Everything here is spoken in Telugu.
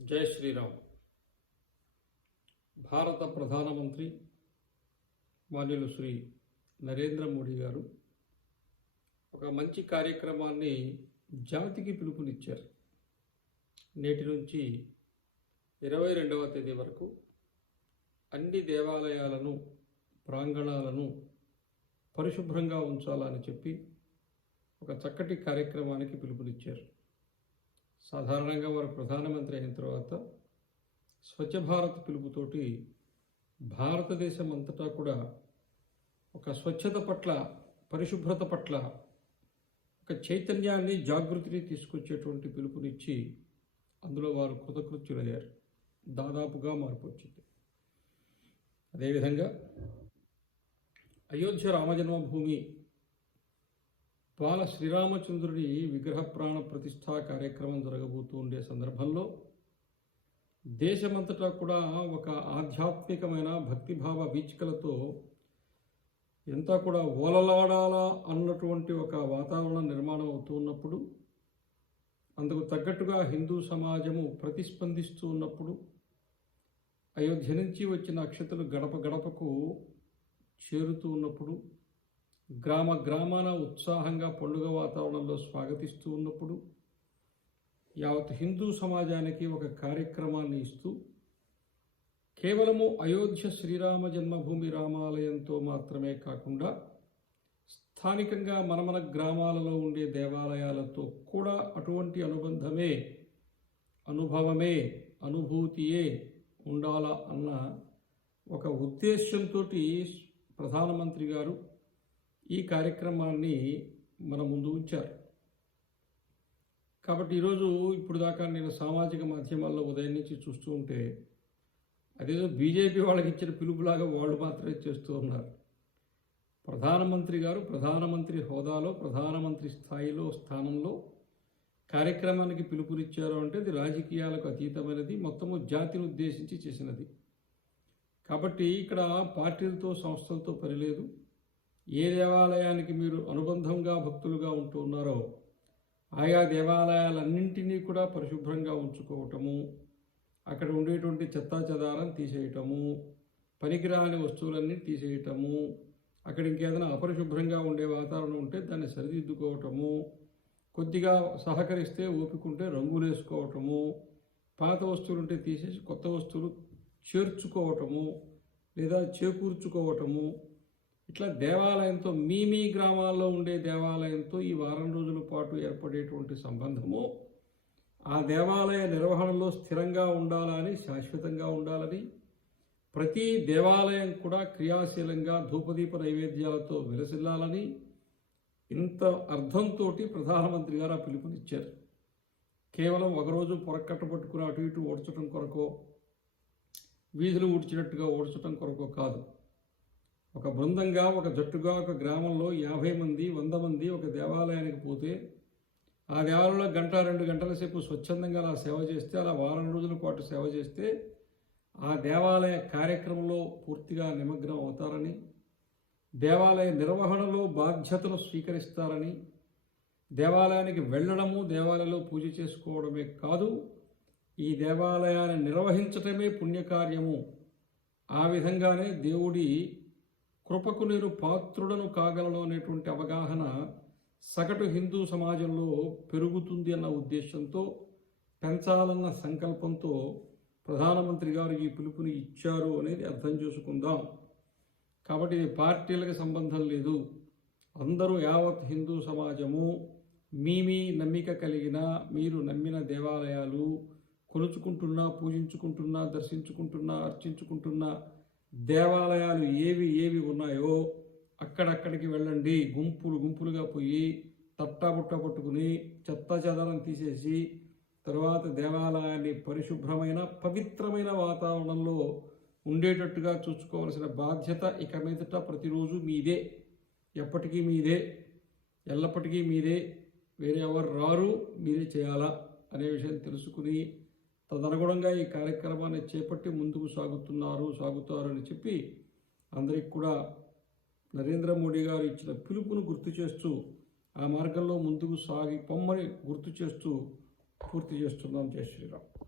జై శ్రీరామ్. భారత ప్రధానమంత్రి మాన్యులు శ్రీ నరేంద్ర మోడీ గారు ఒక మంచి కార్యక్రమాన్ని జాతికి పిలుపునిచ్చారు. నేటి నుంచి ఇరవై రెండవ తేదీ వరకు అన్ని దేవాలయాలను ప్రాంగణాలను పరిశుభ్రంగా ఉంచాలని చెప్పి ఒక చక్కటి కార్యక్రమానికి పిలుపునిచ్చారు. సాధారణంగా వారు ప్రధానమంత్రి అయిన తర్వాత స్వచ్ఛ భారత్ పిలుపుతోటి భారతదేశం అంతటా కూడా ఒక స్వచ్ఛత పట్ల పరిశుభ్రత పట్ల ఒక చైతన్యాన్ని జాగృతిని తీసుకొచ్చేటువంటి పిలుపునిచ్చి అందులో వారు కృతకృత్యులయ్యారు. దాదాపుగా మార్పు వచ్చింది అదేవిధంగా అయోధ్య రామజన్మభూమి బాల శ్రీరామచంద్రుడి విగ్రహ ప్రాణ ప్రతిష్ఠా కార్యక్రమం జరగబోతూ ఉండే సందర్భంలో దేశమంతటా కూడా ఒక ఆధ్యాత్మికమైన భక్తిభావ వీచికలతో ఎంత కూడా ఓలలాడాలా అన్నటువంటి ఒక వాతావరణం నిర్మాణం అవుతూ ఉన్నప్పుడు అందుకు తగ్గట్టుగా హిందూ సమాజము ప్రతిస్పందిస్తూ ఉన్నప్పుడు అయోధ్య నుంచి వచ్చిన అక్షతలు గడప గడపకు చేరుతూ ఉన్నప్పుడు గ్రామ గ్రామాన ఉత్సాహంగా పండుగ వాతావరణంలో స్వాగతిస్తూ ఉన్నప్పుడు యావత్ హిందూ సమాజానికి ఒక కార్యక్రమాన్ని ఇస్తూ కేవలము అయోధ్య శ్రీరామ జన్మభూమి రామాలయంతో మాత్రమే కాకుండా స్థానికంగా మన మన గ్రామాలలో ఉండే దేవాలయాలతో కూడా అటువంటి అనుబంధమే అనుభవమే అనుభూతియే ఉండాలా అన్న ఒక ఉద్దేశంతో ప్రధానమంత్రి గారు ఈ కార్యక్రమాన్ని మన ముందు ఉంచారు. కాబట్టి ఈరోజు ఇప్పుడు దాకా నేను సామాజిక మాధ్యమాల్లో ఉదయం నుంచి చూస్తూ ఉంటే అదేదో బీజేపీ వాళ్ళకి ఇచ్చిన పిలుపులాగా వాళ్ళు మాత్రమే చేస్తూ ఉన్నారు. ప్రధానమంత్రి గారు ప్రధానమంత్రి హోదాలో ప్రధానమంత్రి స్థాయిలో స్థానంలో కార్యక్రమానికి పిలుపునిచ్చారు అంటే అది రాజకీయాలకు అతీతమైనది మొత్తము జాతిని ఉద్దేశించి చేసినది. కాబట్టి ఇక్కడ పార్టీలతో సంస్థలతో పనిలేదు ఏ దేవాలయానికి మీరు అనుబంధంగా భక్తులుగా ఉంటూ ఉన్నారో ఆయా దేవాలయాలన్నింటినీ కూడా పరిశుభ్రంగా ఉంచుకోవటము అక్కడ ఉండేటువంటి చెత్తా చెదారం తీసేయటము పనికిరాని వస్తువులన్నీ తీసేయటము అక్కడ ఇంకేదైనా అపరిశుభ్రంగా ఉండే వాతావరణం ఉంటే దాన్ని సరిదిద్దుకోవటము కొద్దిగా సహకరిస్తే ఓపికంటే రంగులు వేసుకోవటము పాత వస్తువులు ఉంటే తీసేసి కొత్త వస్తువులు చేర్చుకోవటము లేదా చేకూర్చుకోవటము ఇట్లా దేవాలయంతో మీ మీ గ్రామాల్లో ఉండే దేవాలయంతో ఈ వారం రోజుల పాటు ఏర్పడేటువంటి సంబంధము ఆ దేవాలయ నిర్వహణలో స్థిరంగా ఉండాలని శాశ్వతంగా ఉండాలని ప్రతి దేవాలయం కూడా క్రియాశీలంగా ధూపదీప నైవేద్యాలతో విలసిల్లాలని ఇంత అర్థంతో ప్రధానమంత్రి గారు ఆ పిలుపునిచ్చారు. కేవలం ఒకరోజు పొరకట్ట పట్టుకుని అటు ఇటు ఓడ్చడం కొరకో వీధులు ఊడ్చినట్టుగా ఓడ్చడం కొరకో కాదు. ఒక బృందంగా ఒక జట్టుగా ఒక గ్రామంలో యాభై మంది వంద మంది ఒక దేవాలయానికి పోతే ఆ దేవాలయంలో గంట రెండు గంటల సేపు స్వచ్ఛందంగా అలా సేవ చేస్తే అలా వారం రోజుల పాటు సేవ చేస్తే ఆ దేవాలయ కార్యక్రమంలో పూర్తిగా నిమగ్నం అవుతారని దేవాలయ నిర్వహణలో బాధ్యతను స్వీకరిస్తారని దేవాలయానికి వెళ్ళడము దేవాలయంలో పూజ చేసుకోవడమే కాదు ఈ దేవాలయాన్ని నిర్వహించటమే పుణ్యకార్యము. ఆ విధంగానే దేవుడి కృపకు నేను పాత్రుడను కాగలను అనేటువంటి అవగాహన సగటు హిందూ సమాజంలో పెరుగుతుంది అన్న ఉద్దేశంతో పెంచాలన్న సంకల్పంతో ప్రధానమంత్రి గారు ఈ పిలుపుని ఇచ్చారు అనేది అర్థం చేసుకుందాం. కాబట్టి ఇది పార్టీలకు సంబంధం లేదు. అందరూ యావత్ హిందూ సమాజము మీ మీ నమ్మిక కలిగిన మీరు నమ్మిన దేవాలయాలు కొలుచుకుంటున్నా పూజించుకుంటున్నా దర్శించుకుంటున్నా అర్చించుకుంటున్నా దేవాలయాలు ఏవి ఏవి ఉన్నాయో అక్కడక్కడికి వెళ్ళండి. గుంపులు గుంపులుగా పోయి తట్టాబుట్ట పట్టుకుని చెత్త చెదరం తీసేసి తర్వాత దేవాలయాన్ని పరిశుభ్రమైన పవిత్రమైన వాతావరణంలో ఉండేటట్టుగా చూసుకోవాల్సిన బాధ్యత ఇక మీదట ప్రతిరోజు మీదే. ఎప్పటికీ మీదే. ఎల్లప్పటికీ మీదే. వేరే ఎవరు రారు మీరే చేయాలా అనే విషయం తెలుసుకుని తదనుగుణంగా ఈ కార్యక్రమాన్ని చేపట్టి ముందుకు సాగుతున్నారు సాగుతారు అని చెప్పి అందరికి కూడా నరేంద్ర మోడీ గారు ఇచ్చిన పిలుపును గుర్తు చేస్తూ ఆ మార్గంలో ముందుకు సాగి పొమ్మని గుర్తు చేస్తూ పూర్తి చేస్తున్నాం. జై శ్రీరామ్.